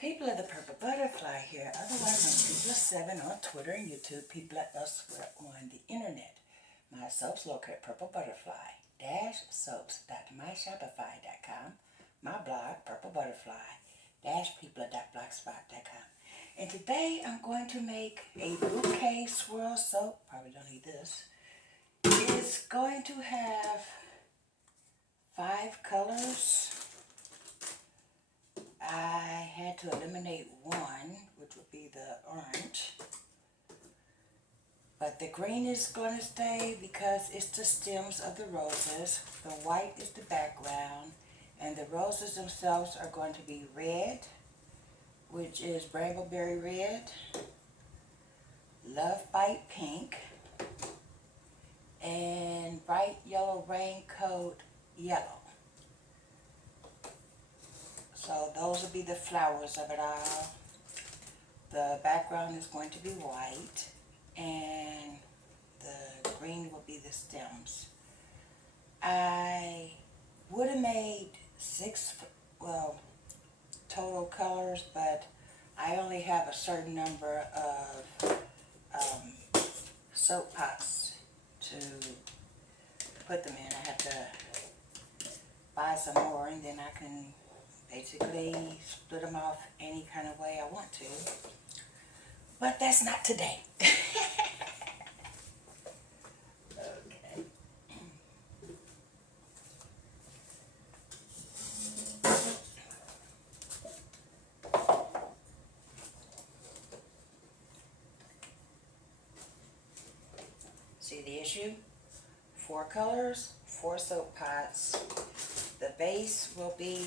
People of the Purple Butterfly here, otherwise known People7 on Twitter and YouTube, people elsewhere on the internet. My soaps located at PurpleButterfly-soaps.myshopify.com, my blog, PurpleButterfly-people.blogspot.com. And today I'm going to make a bouquet swirl soap. Probably don't need this. It's going to have 5 colors. I had to eliminate one, which would be the orange. But the green is going to stay because it's the stems of the roses. The white is the background. And the roses themselves are going to be red, which is Brambleberry red, Love Bite pink, and bright yellow raincoat yellow. So those will be the flowers of it all. The background is going to be white, and the green will be the stems. I would have made 6, total colors, but I only have a certain number of soap pots to put them in. I have to buy some more, and then I can basically split them off any kind of way I want to. But that's not today. Okay. See the issue? 4 colors, 4 soap pots. The base will be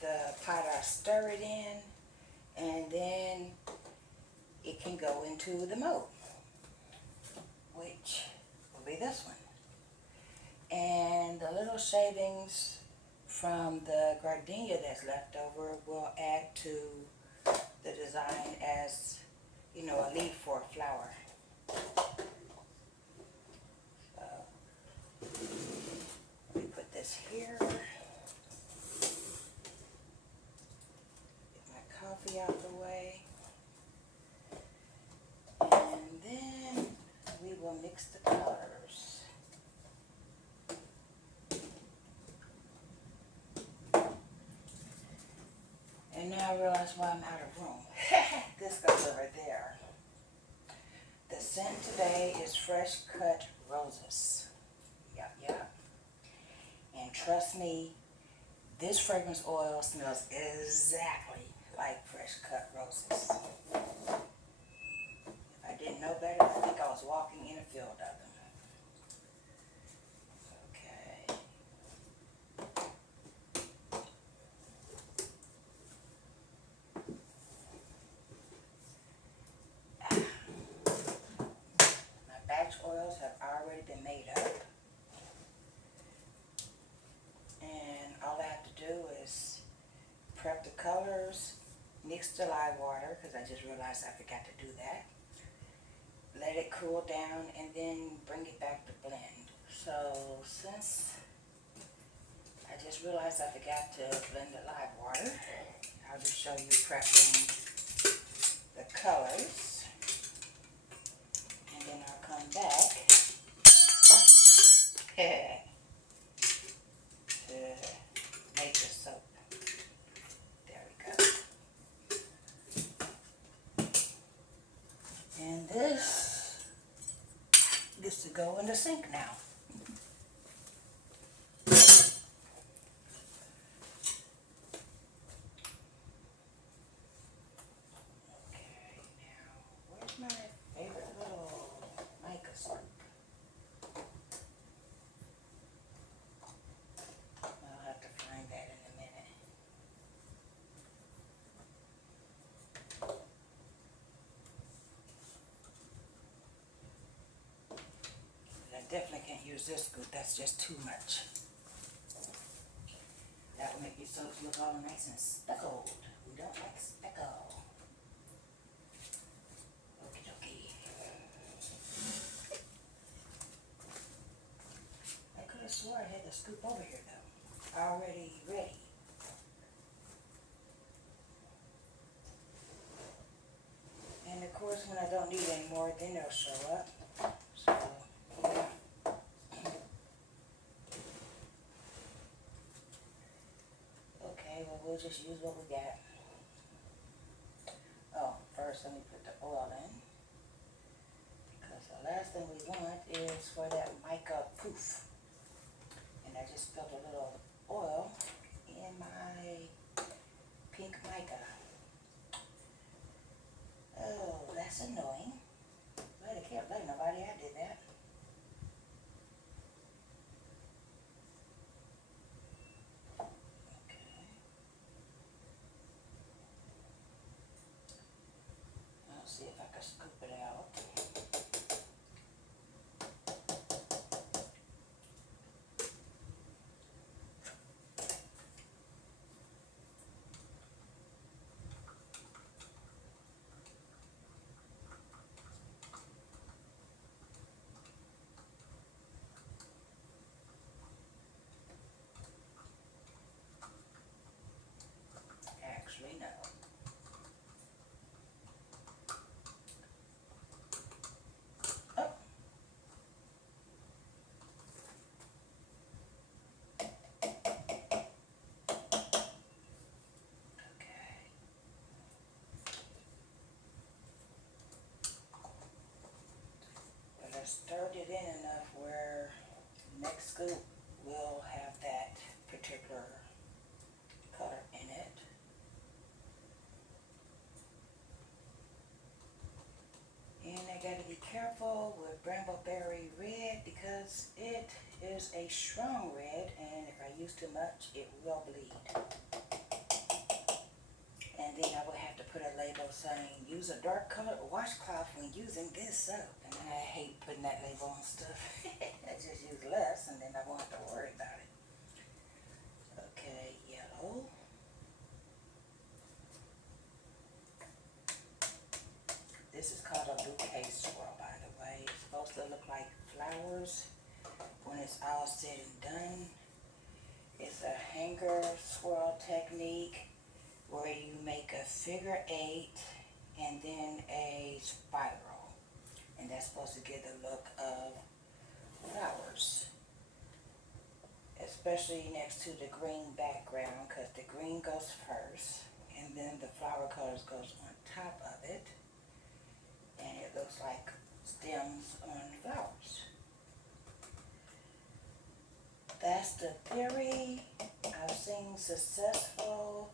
the pot I stir it in, and then it can go into the mold, which will be this one. And the little shavings from the gardenia that's left over will add to the design as, you know, a leaf for a flower. So, let me put this here. Coffee out the way, and then we will mix the colors. And now I realize why I'm out of room. This goes over there. The scent today is fresh cut roses. Yep, yep. And trust me, this fragrance oil smells exactly like fresh cut roses. If I didn't know better, I think I was walking in a field of them. Okay. My batch oils have already been made up. And all I have to do is prep the colors, mix the lye water, because I just realized I forgot to do that. Let it cool down, and then bring it back to blend. So since I just realized I forgot to blend the lye water, I'll just show you prepping the colors, and then I'll come back to make the soap. There we go. And this gets to go in the sink now. Okay, now where's my favorite little mica scoop? I'll have to find that in a minute. I definitely can't use this scoop, that's just too much. That will make your soaps look all nice and speckled. We don't like speckle. Okie dokie. I could have swore I had the scoop over here though, already ready. don't need any more, then they'll show up. So, yeah. Okay, well, we'll just use what we got. Oh, first let me put the oil in. Because the last thing we want is for that mica poof. And I just spilled a little oil in my pink mica. Oh, that's annoying. But I can't blame nobody, I did that. Okay. I'll see if I can scoop it out. Actually, no. Oh. Okay. But I stirred it in enough where next scoop will have that particular color in it. And I gotta be careful with Brambleberry red because it is a strong red, and if I use too much, it will bleed. And then I will have to put a label saying, use a dark colored washcloth when using this soap. And I hate putting that label on stuff. I just use less, and then I won't have to worry about it. Okay, yellow. This is called a bouquet swirl, by the way. It's supposed to look like flowers when it's all said and done. It's a hanger swirl technique where you make a figure 8 and then a spiral. And that's supposed to give the look of flowers. Especially next to the green background, because the green goes first and then the flower colors goes on top of it. And it looks like stems on flowers. That's the theory. I've seen successful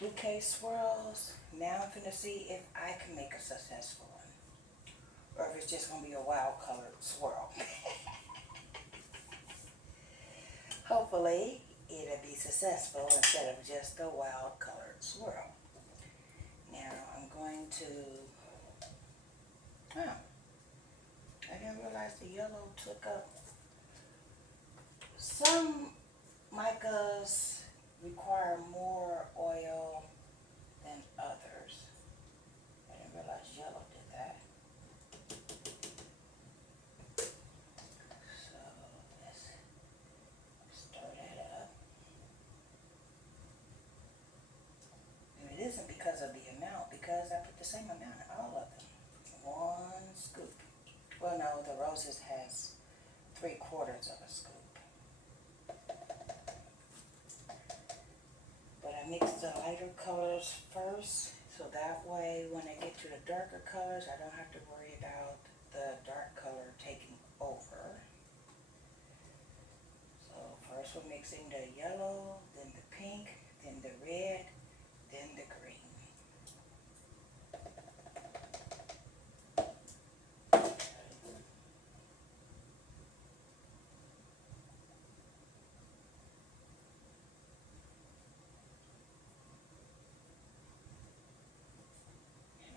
bouquet swirls. Now I'm finna see if I can make a successful one. Or if it's just gonna be a wild colored swirl. Hopefully it'll be successful instead of just a wild colored swirl. Now I'm going to, I didn't realize the yellow took up. Some micas require more oil than others. I didn't realize yellow did that. So let's stir that up. And it isn't because of the amount, because I put the same amount in all of them. 1 scoop. Well, no, the roses has 3/4 of a scoop. But I mix the lighter colors first, so that way when I get to the darker colors, I don't have to worry about the dark color taking over. So first we're mixing the yellow, then the pink, then the red, then the green.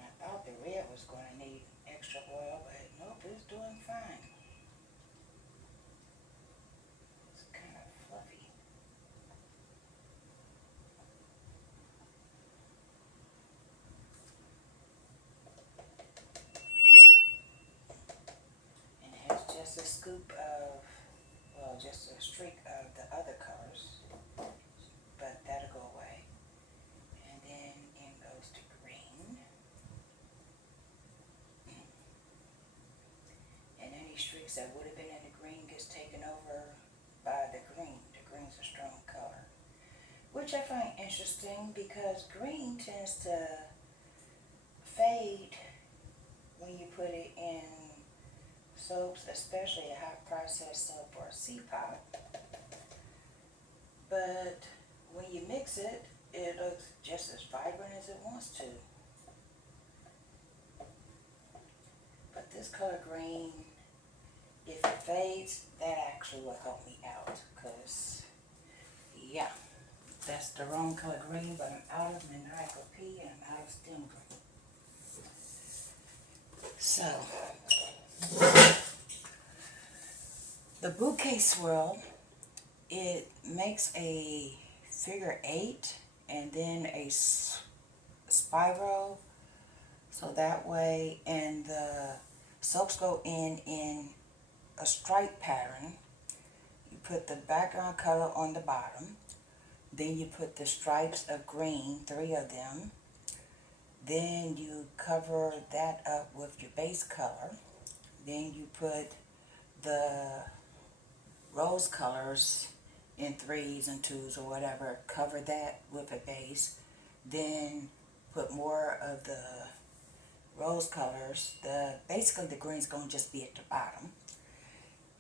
I thought the red was going to need extra oil, but nope, it's doing fine. It's kind of fluffy. And it has just a scoop of, well, just a streak of the other colors, but that'll go away. And then in goes the green. which I find interesting because green tends to fade when you put it in soaps, especially a hot processed soap or a C-pot. But when you mix it, it looks just as vibrant as it wants to. But this color green, if it fades, that actually will help me out, because yeah, that's the wrong color green, but I'm out of maniacal pea and I'm out of stem green. So, the bouquet swirl, it makes a figure 8 and then a spiral, so that way, and the soaps go in a stripe pattern. You put the background color on the bottom, then you put the stripes of green, 3 of them, then you cover that up with your base color, then you put the rose colors in 3s and 2s or whatever, cover that with a base, then put more of the rose colors. Basically the green's going to just be at the bottom,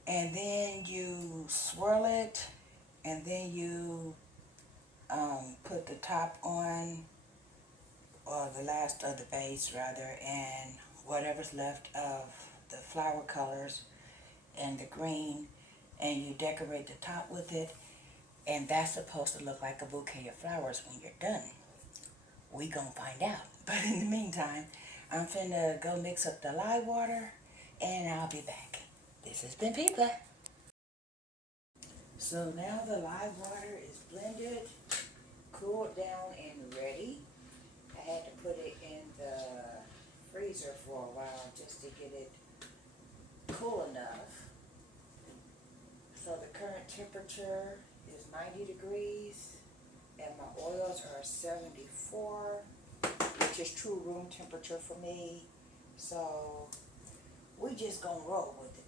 and then you swirl it, and then you put the top on, or the last of the base rather, and whatever's left of the flower colors and the green, and you decorate the top with it, and that's supposed to look like a bouquet of flowers when you're done. We gonna find out. But in the meantime, I'm finna go mix up the lye water, and I'll be back. This has been Pizza. So now the lye water is blended, cooled down, and ready. I had to put it in the freezer for a while just to get it cool enough. So the current temperature is 90 degrees and my oils are 74, which is true room temperature for me. So we just gonna roll with it.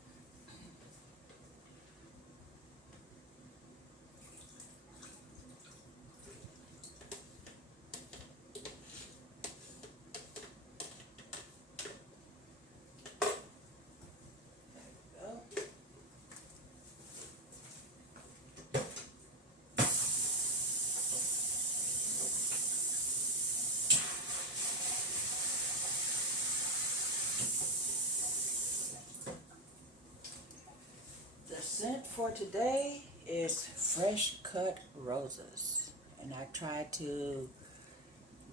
The scent for today is fresh cut roses, and I tried to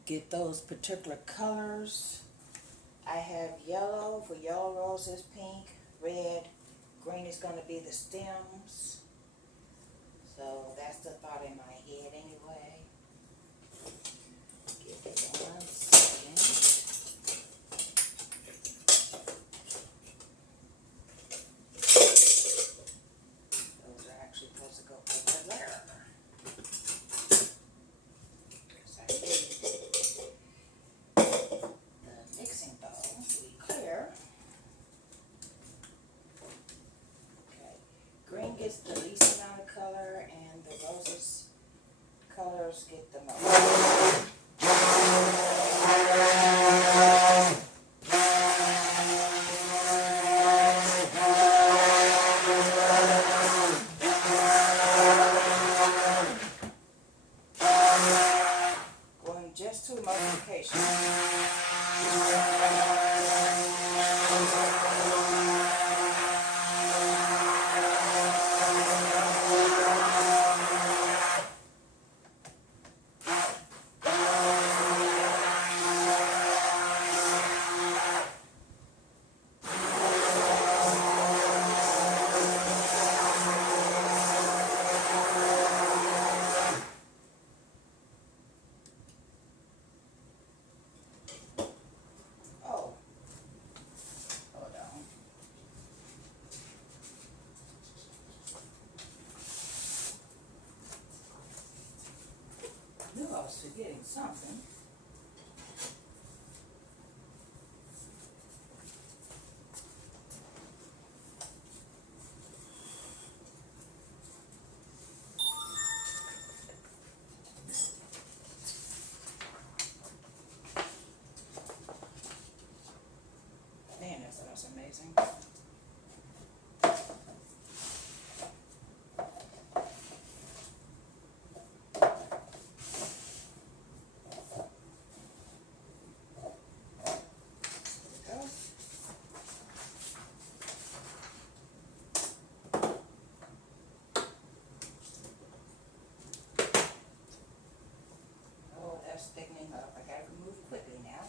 get those particular colors. I have yellow for yellow roses, pink, red, green is going to be the stems. So that's the thought in my head anyway. Give it 1 second. Gets the least amount of color, and the roses colors get the most. Going just to multiplication. I was forgetting something. that's thickening up. I gotta remove quickly now.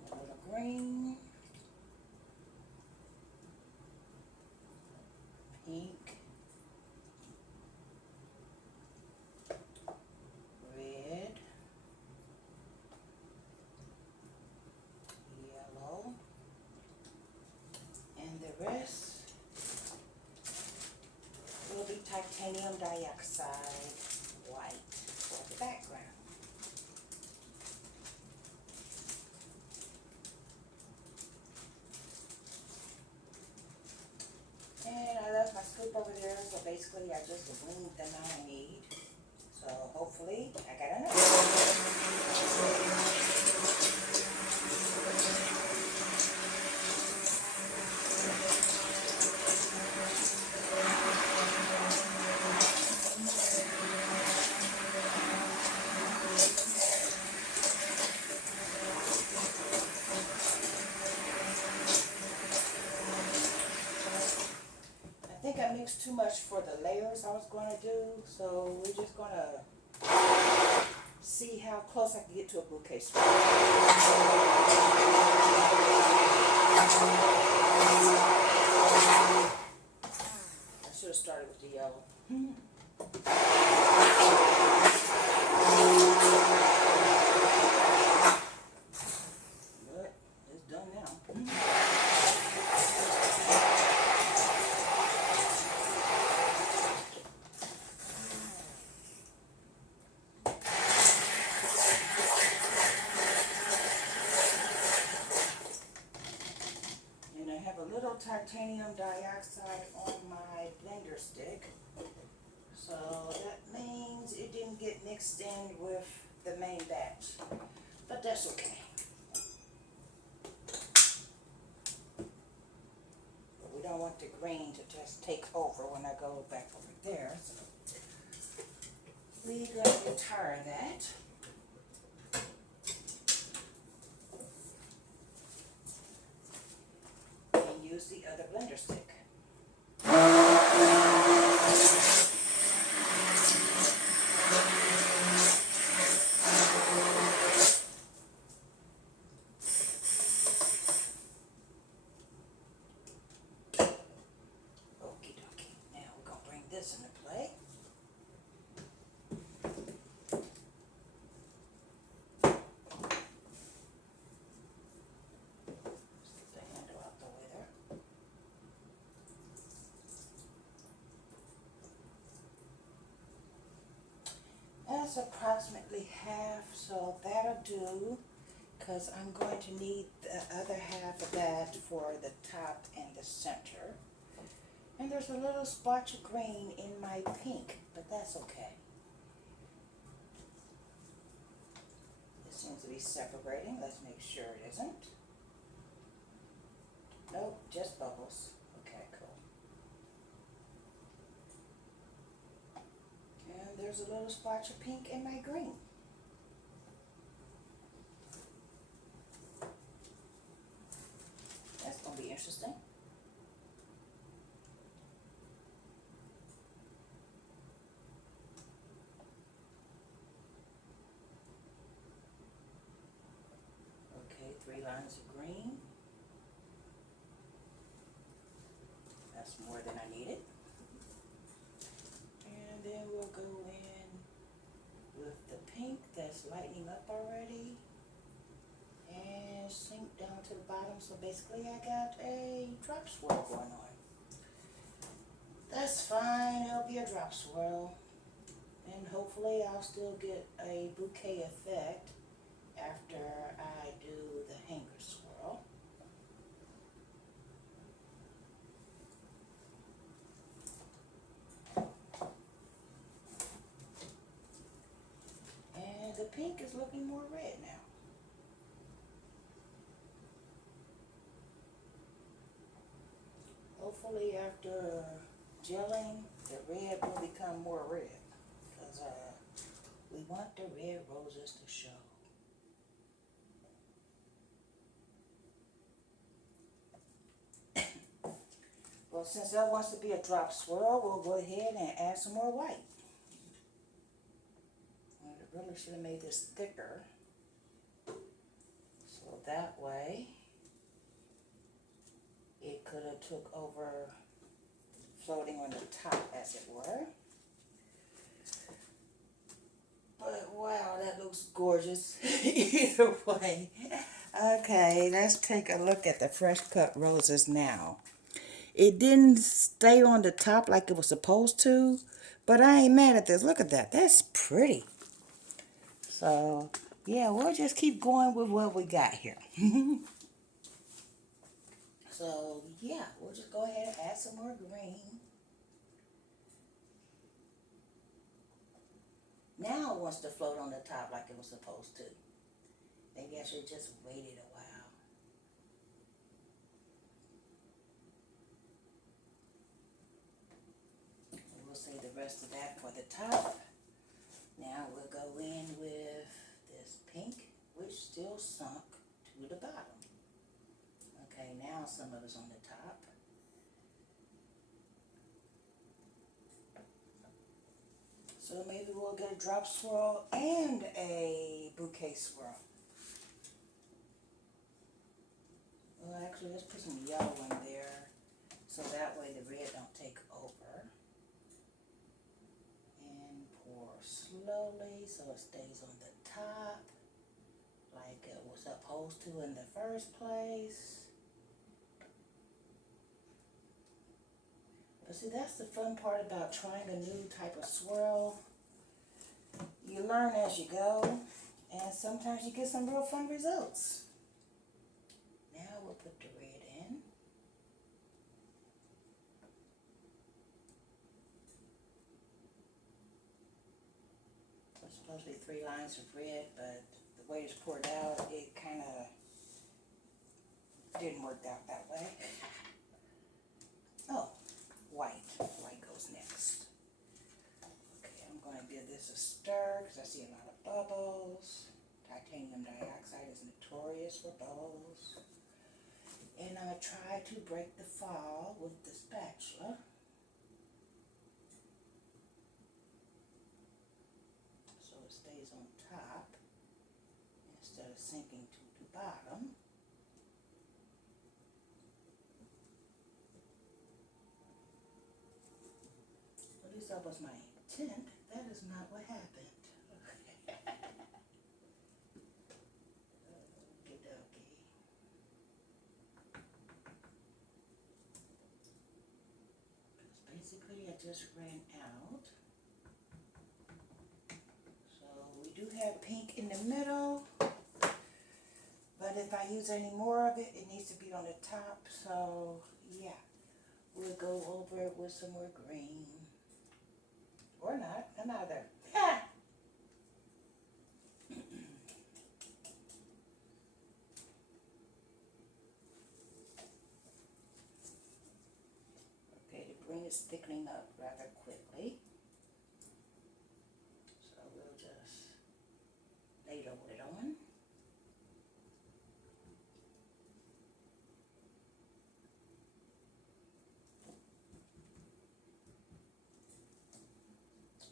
A little green, pink, red, yellow, and the rest will be titanium dioxide white for the background. And I left my scoop over there, so basically I just winged the amount I need. So hopefully I got enough. I think I mixed too much for the layers I was going to do, so we're just going to see how close I can get to a bouquet swirl. I should have started with the yellow. But it's done now. Titanium dioxide on my blender stick, so that means it didn't get mixed in with the main batch, but that's okay. But we don't want the green to just take over when I go back over there, so we're going to retire that. Use the other blender stick. Okie dokie. Now we're going to bring this into play. That's approximately half, so that'll do, because I'm going to need the other half of that for the top and the center. And there's a little splotch of green in my pink, but that's okay. This seems to be separating. Let's make sure it isn't. Nope, just bubbles. Okay, cool. And there's a little splotch of pink in my green. That's going to be interesting. Okay, 3 lines of green. That's more than I needed. And then we'll go in with the pink that's lightening up already and sink down to the bottom. So basically I got a drop swirl going on. That's fine, it'll be a drop swirl. And hopefully I'll still get a bouquet effect after I do the hanger swirl. And the pink is looking more red now. Hopefully after gelling, the red will become more red, because want the red roses to show. Well, since that wants to be a drop swirl, we'll go ahead and add some more white. I really should have made this thicker. So that way, it could have took over floating on the top, as it were. But wow, that looks gorgeous either way. Okay, let's take a look at the fresh cut roses now. It didn't stay on the top like it was supposed to, but I ain't mad at this. Look at that. That's pretty. So, yeah, we'll just keep going with what we got here. So, yeah, we'll just go ahead and add some more green. Now it wants to float on the top like it was supposed to. Maybe I should have just waited a while. We'll save the rest of that for the top. Now we'll go in with this pink, which still sunk to the bottom. Okay, now some of it's on the top. So maybe we'll get a drop swirl and a bouquet swirl. Well, actually, let's put some yellow in there so that way the red don't take over. And pour slowly so it stays on the top like it was supposed to in the first place. But see, that's the fun part about trying a new type of swirl. You learn as you go, and sometimes you get some real fun results. Now we'll put the red in. It's supposed to be 3 lines of red, but the way it's poured out, it kind of didn't work out that way. Oh, white. White goes next. Okay, I'm going to give this a stir because I see a lot of bubbles. Titanium dioxide is notorious for bubbles. And I'm going to try to break the fall with the spatula. So it stays on top instead of sinking to the bottom. At least that was my intent. That is not what happened. Basically, I just ran out. So we do have pink in the middle, but if I use any more of it, it needs to be on the top. So yeah, we'll go over it with some more green. Or not, I'm out of there. Okay, the green is thickening up rather quickly. So we'll just ladle it on.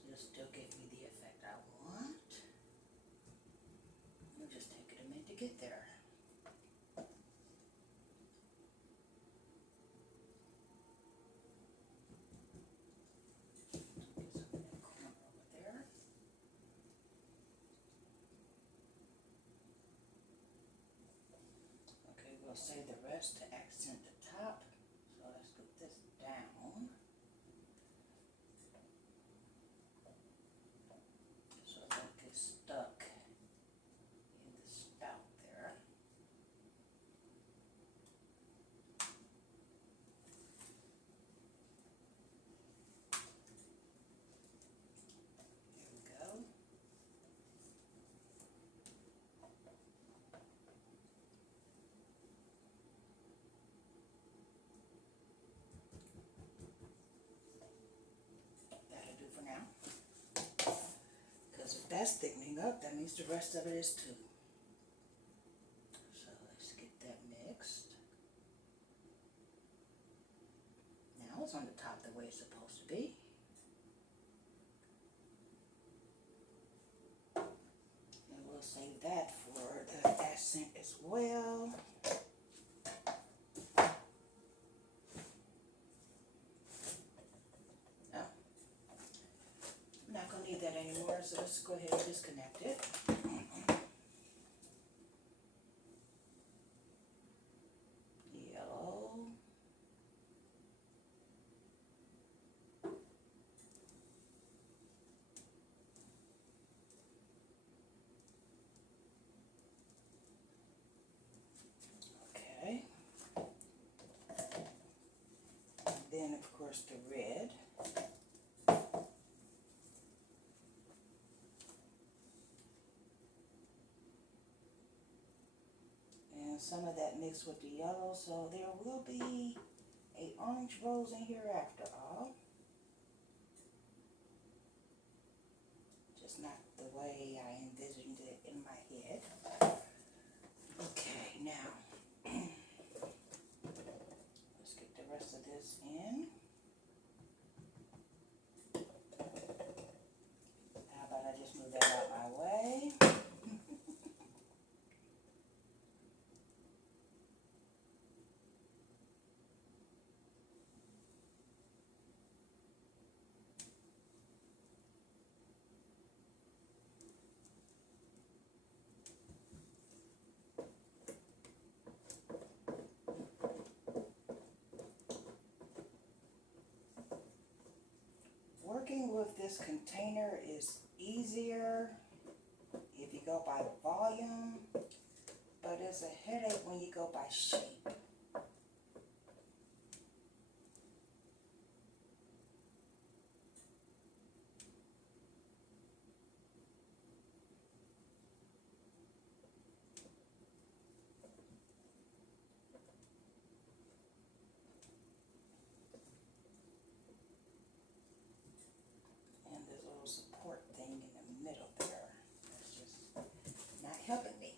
It'll still give me the effect I want. It'll just take it a minute to get there. We'll save the rest to accent the top. So let's put this down. So that gets stuck in the spout there. There we go. that's thickening up. That means the rest of it is too. So let's get that mixed. Now it's on the top the way it's supposed to be. And we'll save that for the accent as well. Not going to need that anymore, so let's go ahead and disconnect it. Yellow. Okay. And then, of course, the red. Some of that mixed with the yellow, so there will be a orange rose in here after all. Just not the way I envisioned it in my head. Okay, now let's get the rest of this in. How about I just move that out my way? Working with this container is easier if you go by volume, but it's a headache when you go by shape. Support thing in the middle there. That's just not helping me.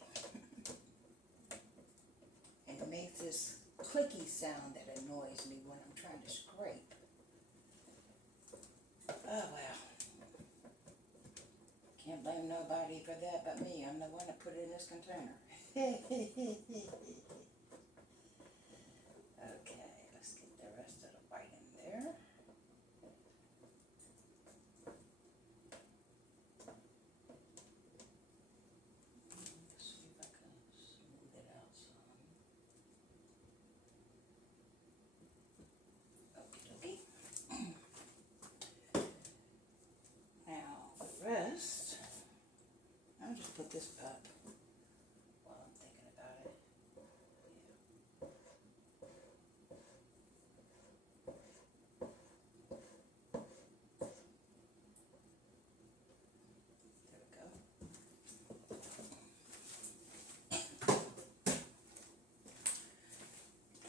And it makes this clicky sound that annoys me when I'm trying to scrape. Oh well. Can't blame nobody for that but me. I'm the one that put it in this container. Okay, let's get the rest of the white in there. I'll just put this up while I'm thinking about it. There we go.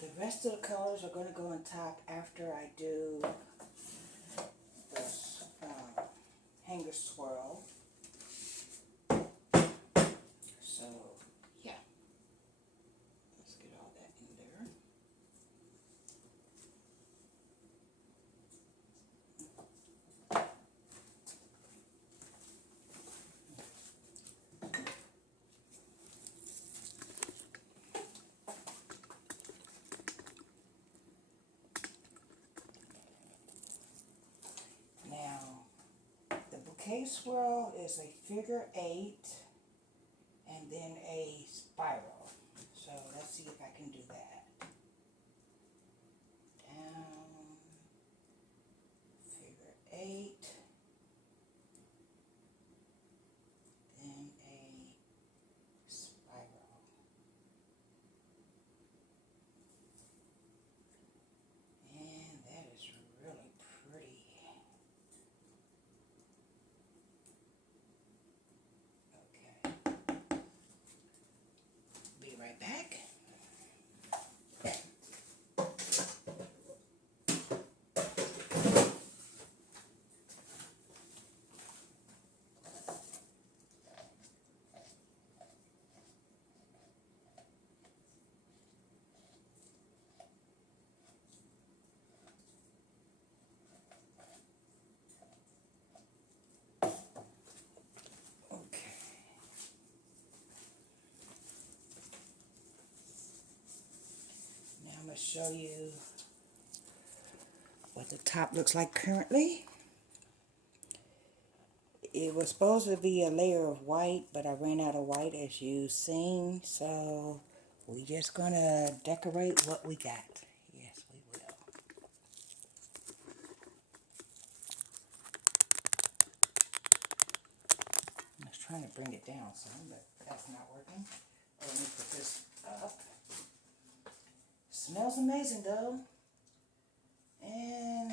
The rest of the colors are going to go on top after I do this hanger swirl. So, yeah. Let's get all that in there. Bouquet swirl is a figure 8 and then a spiral. So let's see if I can do that. Down, figure 8, then a spiral. And that is really pretty. Right back. show you what the top looks like currently. It was supposed to be a layer of white, but I ran out of white as you've seen, so we're just gonna decorate what we got. Yes, we will. I was trying to bring it down some, but that's not working. Let me put this up. Smells amazing though. And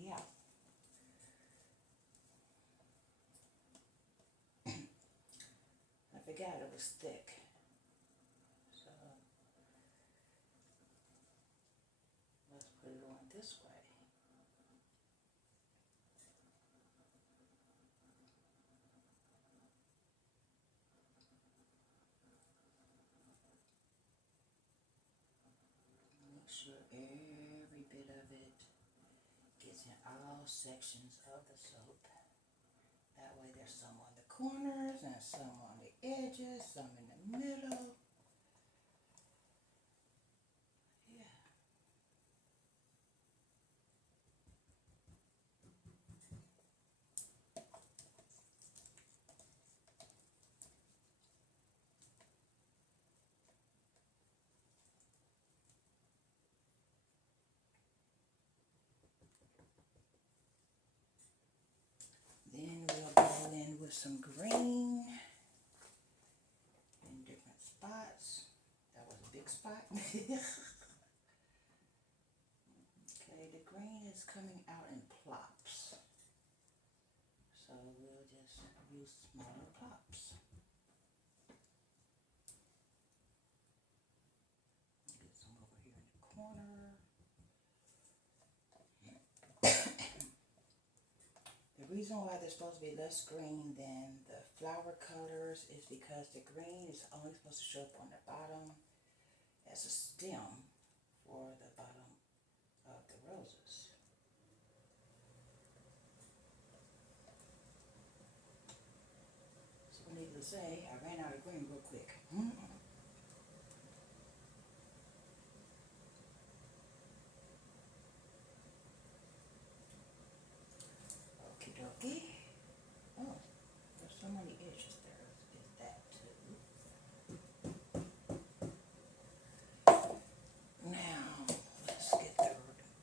yeah. I forgot it was thick. So let's put it on this way. Make sure every bit of it gets in all sections of the soap. That way there's some on the corners and some on the edges, some in the middle. Yeah. Then we'll go in with some green in different spots. That was a big spot. Okay, the green is coming out in plops. So we'll just use smaller plops. Get some over here in the corner. The reason why there's supposed to be less green than the flower colors is because the green is only supposed to show up on the bottom as a stem for the bottom of the roses. So needless to say, I ran out of green real quick. Okie dokie. Oh, there's so many edges there. Is that too? Now, let's get the,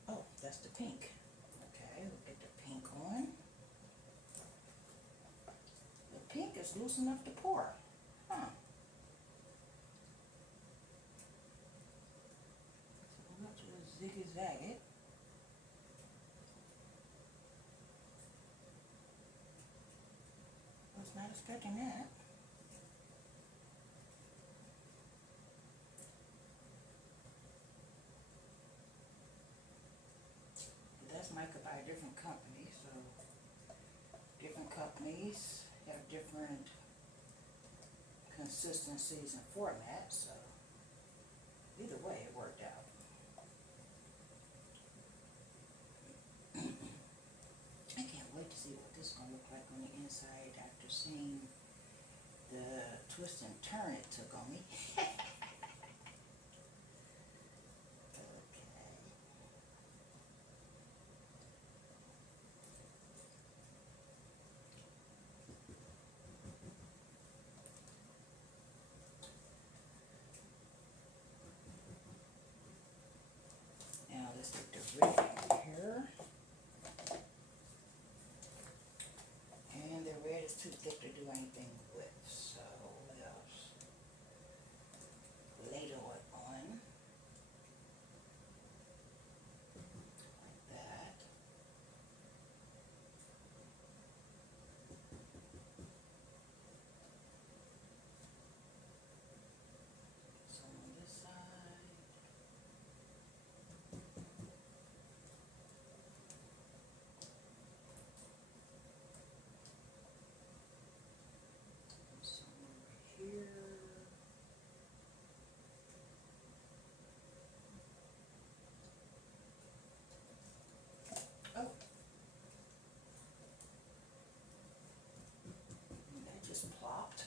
oh, that's the pink. Okay, we'll get the pink on. The pink is loose enough to pour. Huh. So let's just zigzag it. I was not expecting that. That's mica by a different company, so different companies have different consistencies and formats, so either way it worked out. I can't wait to see what this is going to look like on the inside after seeing the twist and turn it took on me. Okay. Now let's get the red in here. And the red is too thick to do anything with, so let's ladle it on like that. Some on this side. Some over here. Oh, that just plopped.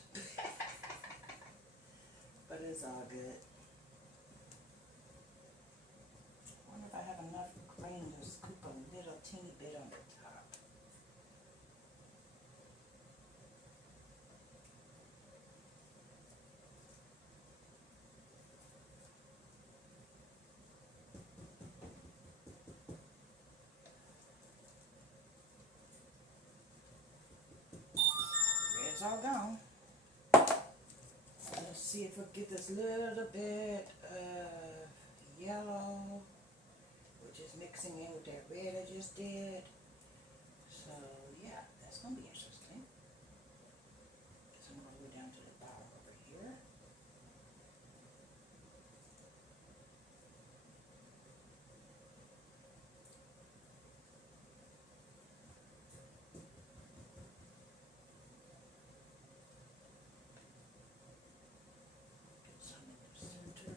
But it's all good. it's all gone. Let's see if we get this little bit of yellow, which is mixing in with that red I just did. So yeah, that's gonna be interesting. So I'm gonna go down to the bottom over here. Get some in the center.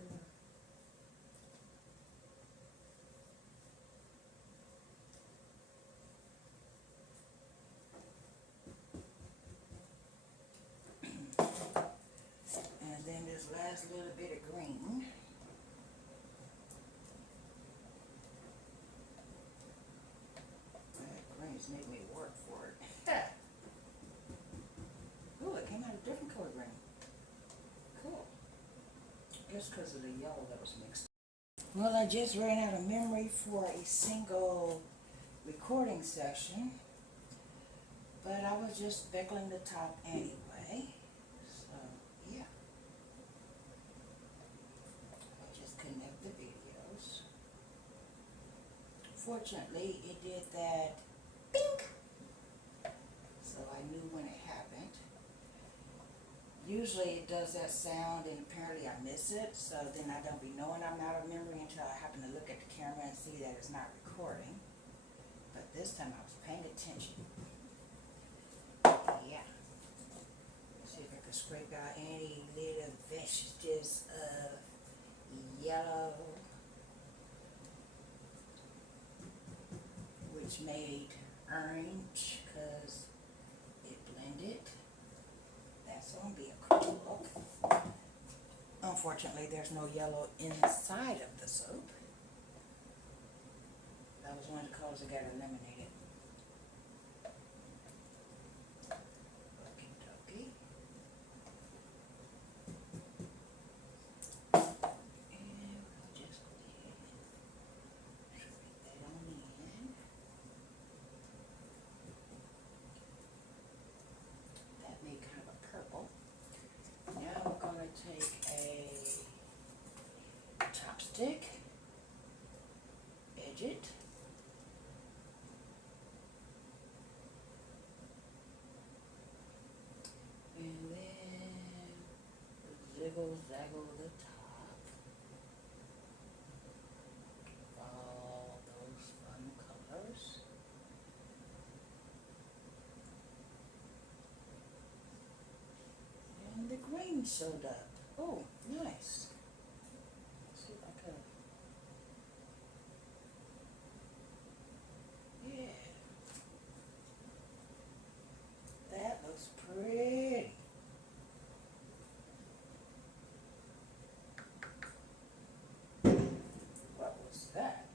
And then this last little bit of green. That green's made me work for it. Ooh, it came out a different color green. Cool. Just because of the yellow that was mixed. Well, I just ran out of memory for a single recording session, but I was just speckling the top anyway. So, yeah. I just connect the videos. Fortunately, it did that pink, so I knew when it happened. Usually it does that sound and apparently I miss it, so then I don't be knowing I'm out of memory until I happen to look at the camera and see that it's not recording. But this time I was paying attention. Yeah. Let's see if I can scrape out any little vestiges of yellow, which made orange because it blended. That's gonna be a cool look. Unfortunately, there's no yellow inside of the soap. That was one of the colors that got eliminated. Okie dokie. And we'll just go ahead and shred that on in. That made kind of a purple. Now we're going to take a chopstick, edge it, and then ziggle zaggle the top. All those fun colors. And the green showed up. Oh, nice. Let's see if I can. Yeah. That looks pretty. What was that?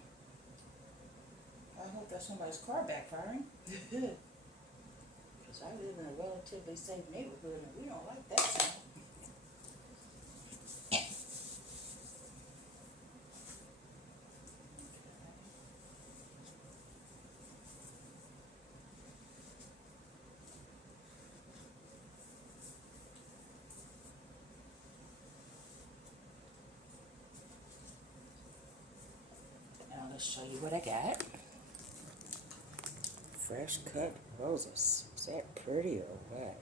I hope that's somebody's car backfiring. Because I live in a relatively safe neighborhood and we don't like that sound. Now let's show you what I got. Fresh cut roses. Is that pretty or what?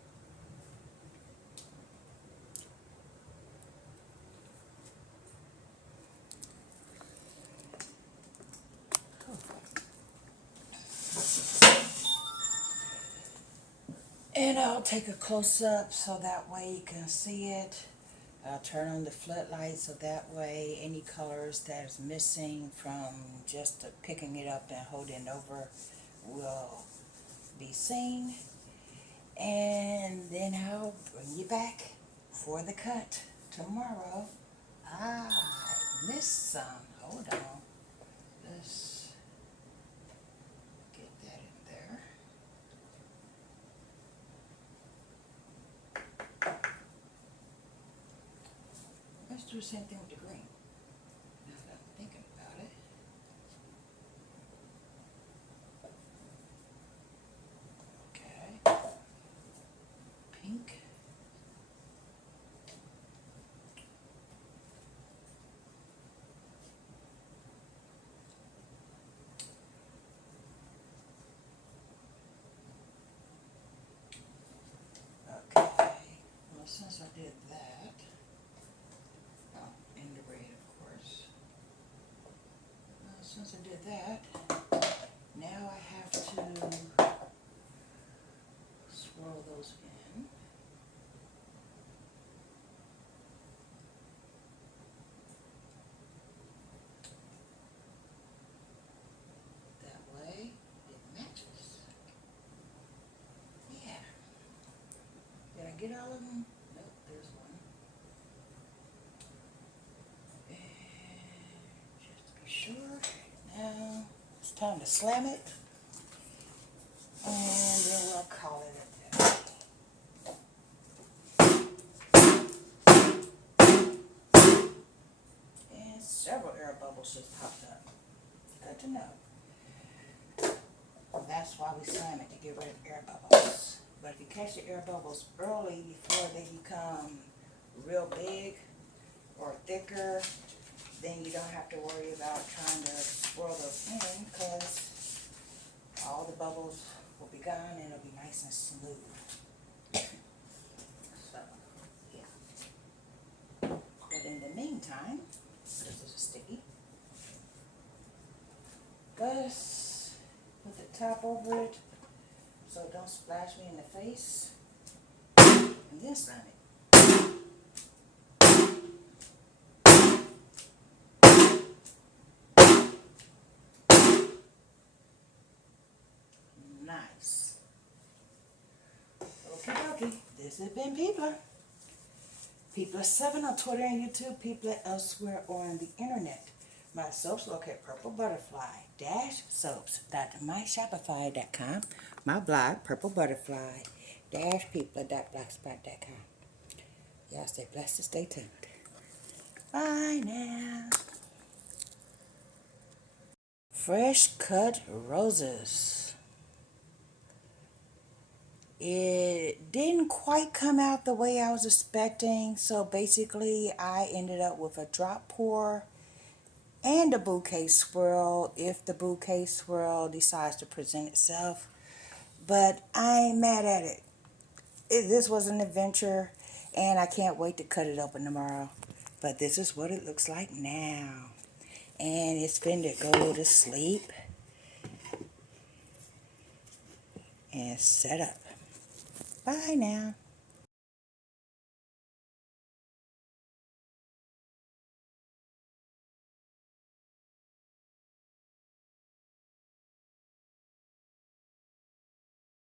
And I'll take a close-up so that way you can see it. I'll turn on the floodlight so that way any colors that is missing from just picking it up and holding it over will be seen. And then I'll bring you back for the cut tomorrow. I missed some. Hold on. Let's get that in there. Let's do the same thing with the green. Now that I'm thinking about it. Okay. Pink. pink. Okay, well since I did that, oh, and the red of course. Well, since I did that, now I have to swirl those in. That way it matches. Yeah. Did I get all of them? Nope, there's one. And just to be sure, now it's time to slam it. And then we'll call it a day. And several air bubbles just popped up. Good to know. That's why we slam it, to get rid of air bubbles. But if you catch the air bubbles early before they become real big or thicker, then you don't have to worry about trying to swirl those in, because all the bubbles will be gone and it'll be nice and smooth. So, yeah. But in the meantime, this is a sticky. Just put the top over it so it don't splash me in the face. And then slam it. Nice. Okie dokie. This has been Peepler. Peepler7 on Twitter and YouTube. Peepler elsewhere on the internet. My soaps located at PurpleButterfly-Soaps.myshopify.com. My blog, PurpleButterfly-Peepler.blogspot.com. Y'all stay blessed and stay tuned. Bye now. Fresh cut roses. It didn't quite come out the way I was expecting, so basically I ended up with a drop pour and a bouquet swirl if the bouquet swirl decides to present itself. But I ain't mad at it. This was an adventure, and I can't wait to cut it open tomorrow. But this is what it looks like now. And it's finna go to sleep and set up. Bye now.